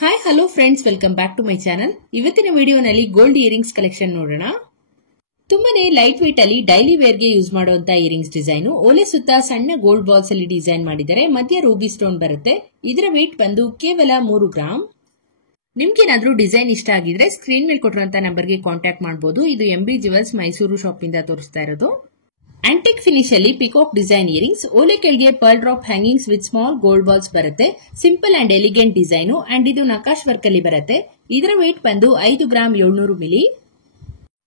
Hi hello friends, welcome back to my channel. ಇವತ್ತಿನ ವಿಡಿಯೋನಲ್ಲಿ gold earrings collection ನೋಡೋಣ. ತುಂಬಾನೇ ಲೈಟ್ ವೇಟ್ ಅಲ್ಲಿ ಡೈಲಿ ವೇರ್ ಗೆ ಯೂಸ್ ಮಾಡುವಂತ ಇಯರಿಂಗ್ಸ್ ಡಿಸೈನ್. ಓಲೆ ಸುತ್ತ ಸಣ್ಣ ಗೋಲ್ಡ್ ಬಾಲ್ಸ್ ಅಲ್ಲಿ ಡಿಸೈನ್ ಮಾಡಿದರೆ, ಮಧ್ಯ ರೂಬಿ ಸ್ಟೋನ್ ಬರುತ್ತೆ. ಇದರ ವೇಟ್ ಬಂದು ಕೇವಲ 3 ಗ್ರಾಮ್. ನಿಮ್ಗೇನಾದ್ರೂ ಡಿಸೈನ್ ಇಷ್ಟ ಆಗಿದ್ರೆ ಸ್ಕ್ರೀನ್ ಮೇಲೆ ಕೊಟ್ಟಿರುವಂತ ನಂಬರ್ಗೆ ಕಾಂಟ್ಯಾಕ್ಟ್ ಮಾಡಬಹುದು. ಇದು MB ಜ್ಯುವೆಲ್ಸ್ ಮೈಸೂರು ಶಾಪ್ ಇಂದ ತೋರಿಸ್ತಾ ಇರೋದು. ಆಂಟಿಕ್ ಫಿನಿಶ್ ಅಲ್ಲಿ ಪಿಕಾಕ್ ಡಿಸೈನ್ ಇಯರಿಂಗ್ಸ್. ಓಲೆ ಕೆಳಗೆ pearl drop hangings with small gold balls ಬರುತ್ತೆ. Simple and elegant design and ಇದು ನಕಾಶ್ ವರ್ಕ್ ಅಲ್ಲಿ ಬರುತ್ತೆ. ಇದರ ವೇಟ್ ಬಂದು 5 ಗ್ರಾಮ್ 700 ಮಿಲಿ.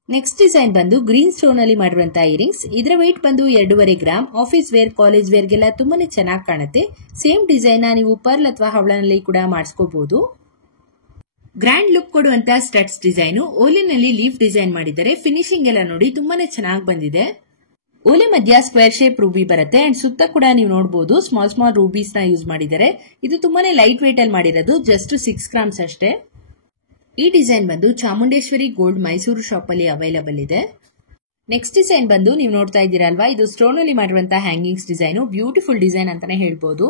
ನೆಕ್ಸ್ಟ್ ಡಿಸೈನ್ ಬಂದು ಗ್ರೀನ್ ಸ್ಟೋನ್ ಅಲ್ಲಿ ಮಾಡಿರುವಂತಹ ಇಯರಿಂಗ್ಸ್. ಇದರ ವೇಟ್ ಬಂದು 2.5 gram. Office wear, college wear ಗೆಲ್ಲ ತುಂಬಾನೇ ಚೆನ್ನಾಗಿ ಕಾಣುತ್ತೆ. ಸೇಮ್ ಡಿಸೈನ್ ನೀವು ಪರ್ಲ್ ಅಥವಾ ಹವಳನಲ್ಲಿ ಕೂಡ ಮಾಡಿಸ್ಕೋಬಹುದು. ಗ್ರ್ಯಾಂಡ್ ಲುಕ್ ಕೊಡುವಂತ ಸ್ಟಡ್ಸ್ ಡಿಸೈನ್. ಓಲಿನಲ್ಲಿ ಲೀಫ್ ಡಿಸೈನ್ ಮಾಡಿದರೆ. ಫಿನಿಶಿಂಗ್ ಎಲ್ಲ ನೋಡಿ ತುಂಬಾನೇ ಚೆನ್ನಾಗಿ ಬಂದಿದೆ. ಓಲೆ ಮಧ್ಯ ಸ್ಕ್ವೇರ್ ಶೇಪ್ ರೂಬಿ ಬರುತ್ತೆ ಅಂಡ್ ಸುತ್ತ ಕೂಡ ನೀವು ನೋಡಬಹುದು ಸ್ಮಾಲ್ ರೂಬೀಸ್ ನ ಯೂಸ್ ಮಾಡಿದ್ದಾರೆ. ಇದು ತುಂಬಾನೇ ಲೈಟ್ ವೇಟ್ ಅಲ್ಲಿ ಮಾಡಿರೋದು, ಜಸ್ಟ್ 6 ಗ್ರಾಮ್ಸ್ ಅಷ್ಟೇ. ಈ ಡಿಸೈನ್ ಬಂದು ಚಾಮುಂಡೇಶ್ವರಿ ಗೋಲ್ಡ್ ಮೈಸೂರು ಶಾಪ್ ಅಲ್ಲಿ ಅವೈಲಬಲ್ ಇದೆ. ನೆಕ್ಸ್ಟ್ ಡಿಸೈನ್ ಬಂದು ನೀವು ನೋಡ್ತಾ ಇದ್ದೀರಲ್ವಾ, ಇದು ಸ್ಟೋನ್ ಅಲ್ಲಿ ಮಾಡಿರುವಂತಹ ಹ್ಯಾಂಗಿಂಗ್ಸ್ ಡಿಸೈನ್. ಬ್ಯೂಟಿಫುಲ್ ಡಿಸೈನ್ ಅಂತಾನೆ ಹೇಳ್ಬಹುದು.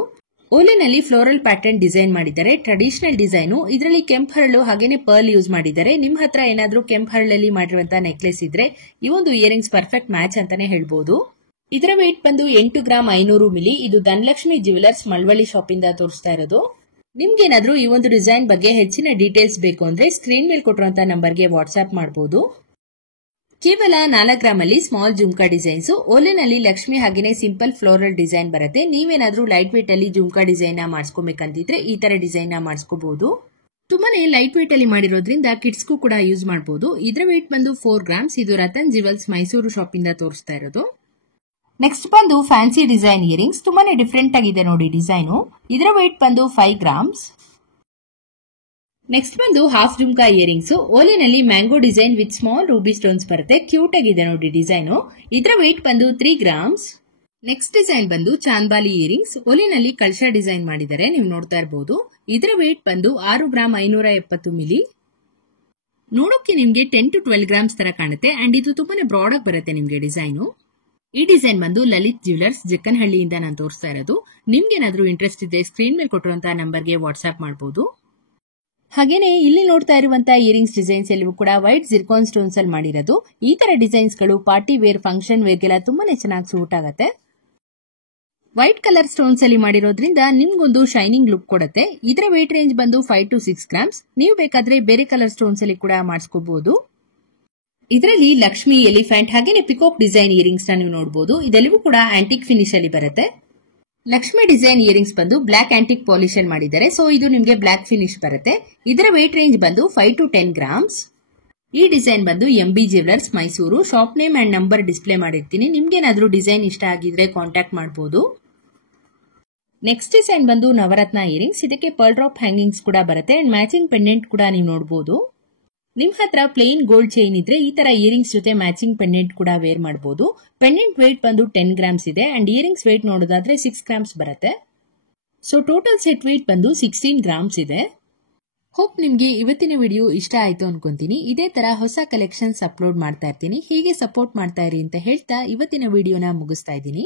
ಓಲೆನಲ್ಲಿ ಫ್ಲೋರಲ್ ಪ್ಯಾಟರ್ನ್ ಡಿಸೈನ್ ಮಾಡಿದ್ದಾರೆ. Traditional design. ಇದರಲ್ಲಿ ಕೆಂಪು ಹರಳು ಹಾಗೇನೆ ಪರ್ಲ್ ಯೂಸ್ ಮಾಡಿದ್ದಾರೆ. ನಿಮ್ ಹತ್ರ ಏನಾದ್ರೂ ಕೆಂಪು ಹರಳಲ್ಲಿ ಮಾಡಿರುವಂತಹ ನೆಕ್ಲೆಸ್ ಇದ್ರೆ ಈ ಒಂದು ಇಯರಿಂಗ್ಸ್ ಪರ್ಫೆಕ್ಟ್ ಮ್ಯಾಚ್ ಅಂತಾನೆ ಹೇಳ್ಬಹುದು. ಇದರ ವೇಟ್ ಬಂದು 8 ಗ್ರಾಮ್ 500 ಮಿಲಿ. ಇದು ಧನಲಕ್ಷ್ಮಿ ಜ್ಯುವೆಲರ್ಸ್ ಮಳವಳ್ಳಿ ಶಾಪ್ ಇಂದ ತೋರಿಸ್ತಾ ಇರೋದು. ನಿಮ್ಗೇನಾದ್ರೂ ಈ ಒಂದು ಡಿಸೈನ್ ಬಗ್ಗೆ ಹೆಚ್ಚಿನ ಡೀಟೇಲ್ಸ್ ಬೇಕು ಅಂದ್ರೆ ಸ್ಕ್ರೀನ್ ಮೇಲೆ ಕೊಟ್ಟಿರುವಂತಹ ನಂಬರ್ಗೆ ವಾಟ್ಸ್ಆಪ್ ಮಾಡಬಹುದು. ಕೇವಲ 4 ಗ್ರಾಮ್ ಅಲ್ಲಿ ಸ್ಮಾಲ್ ಜುಮ್ಕಾ ಡಿಸೈನ್ಸ್. ಓಲೆನಲ್ಲಿ ಲಕ್ಷ್ಮಿ ಹಾಗೇನೆ ಸಿಂಪಲ್ ಫ್ಲೋರಲ್ ಡಿಸೈನ್ ಬರುತ್ತೆ. ನೀವೇನಾದ್ರೂ ಲೈಟ್ ವೇಟ್ ಅಲ್ಲಿ ಜುಮ್ಕಾ ಡಿಸೈನ್ ನ ಮಾಡಿಸ್ಕೋಬೇಕಂತಿದ್ರೆ ಈ ತರ ಡಿಸೈನ್ ನ ಮಾಡಿಸ್ಕೋಬಹುದು. ತುಂಬಾನೇ ಲೈಟ್ ವೇಟ್ ಅಲ್ಲಿ ಮಾಡಿರೋದ್ರಿಂದ ಕಿಡ್ಸ್ಗೂ ಕೂಡ ಯೂಸ್ ಮಾಡಬಹುದು. ಇದರ ವೇಟ್ ಬಂದು 4 ಗ್ರಾಮ್ಸ್. ಇದು ರತನ್ ಜ್ಯುವೆಲ್ಸ್ ಮೈಸೂರು ಶಾಪ್ ಇಂದ ತೋರಿಸ್ತಾ ಇರೋದು. ನೆಕ್ಸ್ಟ್ ಬಂದು ಫ್ಯಾನ್ಸಿ ಡಿಸೈನ್ ಇಯರಿಂಗ್ಸ್. ತುಂಬಾನೇ ಡಿಫ್ರೆಂಟ್ ಆಗಿದೆ ನೋಡಿ ಡಿಸೈನ್. ಇದರ ವೇಟ್ ಬಂದು 5 ಗ್ರಾಮ್ಸ್. ನೆಕ್ಸ್ಟ್ ಬಂದು ಹಾಫ್ ಜುಮ್ಕಾ ಇಯರಿಂಗ್ಸ್. ಓಲೆನಲ್ಲಿ mango design with small ruby stones ಬರುತ್ತೆ. ಕ್ಯೂಟ್ ಆಗಿದೆ ನೋಡಿ ಡಿಸೈನ್. ಇದರ ವೇಟ್ ಬಂದು 3 ಗ್ರಾಮ್ಸ್. ನೆಕ್ಸ್ಟ್ ಡಿಸೈನ್ ಬಂದು ಚಾಂದ್ಬಾಲಿ ಇಯರಿಂಗ್ಸ್. ಓಲೆನಲ್ಲಿ ಕಳಶ ಡಿಸೈನ್ ಮಾಡಿದರೆ ನೀವು ನೋಡ್ತಾ ಇರಬಹುದು. ಇದರ ವೇಟ್ ಬಂದು 6 ಗ್ರಾಮ್ 570 ಮಿಲಿ. ನೋಡೋಕೆ ನಿಮ್ಗೆ 10 to 12 ಗ್ರಾಮ್ಸ್ ತರ ಕಾಣುತ್ತೆ ಅಂಡ್ ಇದು ತುಂಬಾನೇ ಬ್ರಾಡ್ ಆಗಿ ಬರುತ್ತೆ ನಿಮ್ಗೆ ಡಿಸೈನ್. ಈ ಡಿಸೈನ್ ಬಂದು ಲಲಿತ್ ಜ್ಯುವೆಲರ್ಸ್ ಜಕ್ಕನಹಳ್ಳಿಯಿಂದ ನಾನು ತೋರಿಸ್ತಾ ಇರೋದು. ನಿಮ್ಗೇನಾದ್ರೂ ಇಂಟ್ರೆಸ್ಟ್ ಇದೆ ಸ್ಕ್ರೀನ್ ಮೇಲೆ ಕೊಟ್ಟಿರುವಂತಹ ನಂಬರ್ಗೆ ವಾಟ್ಸ್ಆಪ್ ಮಾಡಬಹುದು. ಹಾಗೇನೆ ಇಲ್ಲಿ ನೋಡ್ತಾ ಇರುವಂತಹ ಇಯರಿಂಗ್ಸ್ ಡಿಸೈನ್ಸ್ ಎಲ್ಲವೂ ಕೂಡ ವೈಟ್ ಜಿರ್ಕಾನ್ ಸ್ಟೋನ್ಸ್ ಅಲ್ಲಿ ಮಾಡಿರೋದು. ಈ ತರ ಡಿಸೈನ್ಸ್ ಗಳು ಪಾರ್ಟಿ ವೇರ್, ಫಂಕ್ಷನ್ ವೇರ್ ಗೆಲ್ಲ ತುಂಬಾನೇ ಚೆನ್ನಾಗಿ ಸೂಟ್ ಆಗುತ್ತೆ. ವೈಟ್ ಕಲರ್ ಸ್ಟೋನ್ಸ್ ಅಲ್ಲಿ ಮಾಡಿರೋದ್ರಿಂದ ನಿಮ್ಗೊಂದು ಶೈನಿಂಗ್ ಲುಕ್ ಕೊಡುತ್ತೆ. ಇದರ ವೇಟ್ ರೇಂಜ್ ಬಂದು 5 to 6 ಗ್ರಾಮ್ಸ್. ನೀವು ಬೇಕಾದ್ರೆ ಬೇರೆ ಕಲರ್ ಸ್ಟೋನ್ಸ್ ಅಲ್ಲಿ ಕೂಡ ಮಾಡಿಸ್ಕೋಬಹುದು. ಇದರಲ್ಲಿ ಲಕ್ಷ್ಮಿ, ಎಲಿಫೆಂಟ್ ಹಾಗೇನೆ ಪಿಕಾಕ್ ಡಿಸೈನ್ ಇಯರಿಂಗ್ಸ್ ನ ನೀವು ನೋಡಬಹುದು. ಇದೆಲ್ಲವೂ ಕೂಡ ಆಂಟಿಕ್ ಫಿನಿಶ್ ಅಲ್ಲಿ ಬರುತ್ತೆ. ಲಕ್ಷ್ಮಿ ಡಿಸೈನ್ ಇಯರಿಂಗ್ಸ್ ಬಂದು ಬ್ಲಾಕ್ ಆಂಟಿಕ್ ಪಾಲಿಶ್ ಅಲ್ಲಿ ಮಾಡಿದ್ದಾರೆ. ಸೊ ಇದು ನಿಮಗೆ ಬ್ಲಾಕ್ ಫಿನಿಶ್ ಬರುತ್ತೆ. ಇದರ ವೇಟ್ ರೇಂಜ್ ಬಂದು 5 to 10 ಗ್ರಾಮ್ಸ್. ಈ ಡಿಸೈನ್ ಬಂದು MB jewellers Mysuru. Shop name and number display ಮಾಡಿರ್ತೀನಿ. ನಿಮ್ಗೇನಾದ್ರೂ ಡಿಸೈನ್ ಇಷ್ಟ ಆಗಿದ್ರೆ ಕಾಂಟ್ಯಾಕ್ಟ್ ಮಾಡಬಹುದು. ನೆಕ್ಸ್ಟ್ ಡಿಸೈನ್ ಬಂದು ನವರತ್ನ ಇಯರಿಂಗ್ಸ್. ಇದಕ್ಕೆ ಪರ್ಲ್ ಡ್ರಾಪ್ ಹ್ಯಾಂಗಿಂಗ್ಸ್ ಕೂಡ ಬರುತ್ತೆ ಅಂಡ್ ಮ್ಯಾಚಿಂಗ್ ಪೆಂಡೆಂಟ್ ಕೂಡ ನೀವು ನೋಡಬಹುದು. ನಿಮ್ ಹತ್ರ ಪ್ಲೇನ್ ಗೋಲ್ಡ್ ಚೈನ್ ಇದ್ರೆ ಈ ತರ ಇಯರಿಂಗ್ಸ್ ಜೊತೆ ಮ್ಯಾಚಿಂಗ್ ಪೆಂಡೆಂಟ್ ಕೂಡ ವೇರ್ ಮಾಡಬಹುದು. ಪೆಂಡೆಂಟ್ ವೇಟ್ ಬಂದು 10 ಗ್ರಾಮ್ಸ್ ಇದೆ ಅಂಡ್ ಇಯರಿಂಗ್ಸ್ ವೇಟ್ ನೋಡೋದಾದ್ರೆ 6 ಗ್ರಾಮ್ಸ್ ಬರುತ್ತೆ. ಸೊ ಟೋಟಲ್ ಸೆಟ್ ವೇಟ್ ಬಂದು 16 ಗ್ರಾಮ್ಸ್ ಇದೆ. ಹೋಪ್ ನಿಮ್ಗೆ ಇವತ್ತಿನ ವಿಡಿಯೋ ಇಷ್ಟ ಆಯ್ತು ಅನ್ಕೊಂತೀನಿ. ಇದೇ ತರ ಹೊಸ ಕಲೆಕ್ಷನ್ಸ್ ಅಪ್ಲೋಡ್ ಮಾಡ್ತಾ ಇರ್ತೀನಿ. ಹೀಗೆ ಸಪೋರ್ಟ್ ಮಾಡ್ತಾ ಇರಿ ಅಂತ ಹೇಳ್ತಾ ಇವತ್ತಿನ ವಿಡಿಯೋನ ಮುಗಿಸ್ತಾ ಇದ್ದೀನಿ.